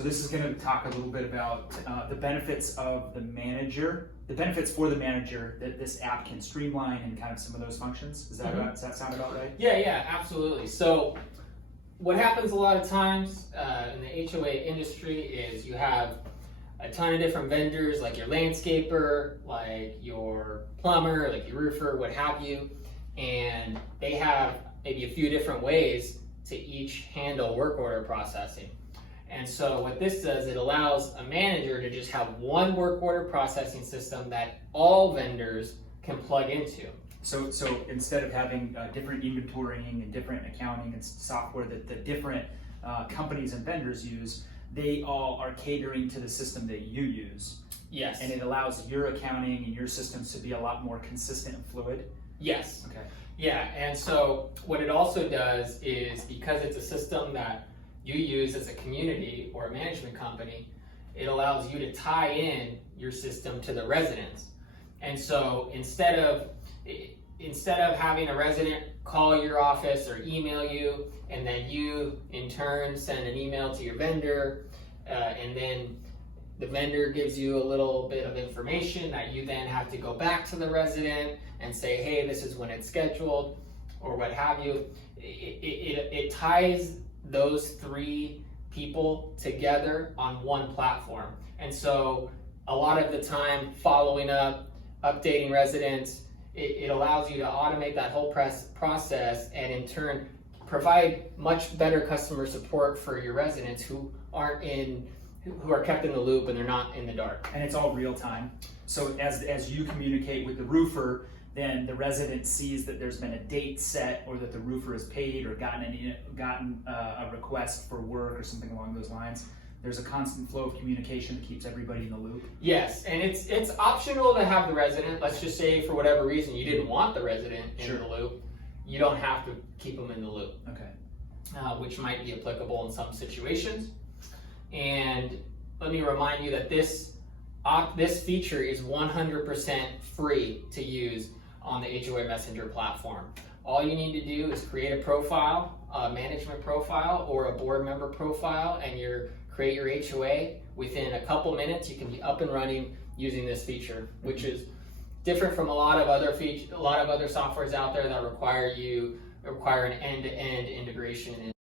So this is going to talk a little bit about the benefits of the manager, the benefits for the manager that this app can streamline and kind of some of those functions. Is that does that sound about right? Yeah, absolutely. So what happens a lot of times in the HOA industry is you have a ton of different vendors, like your landscaper, like your plumber, like your roofer, what have you, and they have maybe a few different ways to each handle work order processing. And so what this does, it allows a manager to just have one work order processing system that all vendors can plug into. So instead of having different inventorying and different accounting and software that the different companies and vendors use, they all are catering to the system that you use. Yes. And it allows your accounting and your systems to be a lot more consistent and fluid. Yes. Okay. Yeah, and so what it also does is, because it's a system that you use as a community or a management company, it allows you to tie in your system to the residents. And so instead of having a resident call your office or email you, and then you in turn send an email to your vendor, and then the vendor gives you a little bit of information that you then have to go back to the resident and say, hey, this is when it's scheduled, or what have you. It ties those three people together on one platform. And so a lot of the time, following up, updating residents, it allows you to automate that whole process, and in turn provide much better customer support for your residents who are kept in the loop and they're not in the dark. And it's all real time. So as you communicate with the roofer, then the resident sees that there's been a date set, or that the roofer is paid, or gotten a request for work or something along those lines. There's a constant flow of communication that keeps everybody in the loop. Yes, and it's optional to have the resident. Let's just say for whatever reason you didn't want the resident in the loop. You don't have to keep them in the loop. Okay. Which might be applicable in some situations. And let me remind you that this feature is 100% free to use on the HOA Messenger platform. All you need to do is create a profile, a management profile or a board member profile, and create your HOA. Within a couple minutes, you can be up and running using this feature, which is different from a lot of other softwares out there that require an end-to-end integration.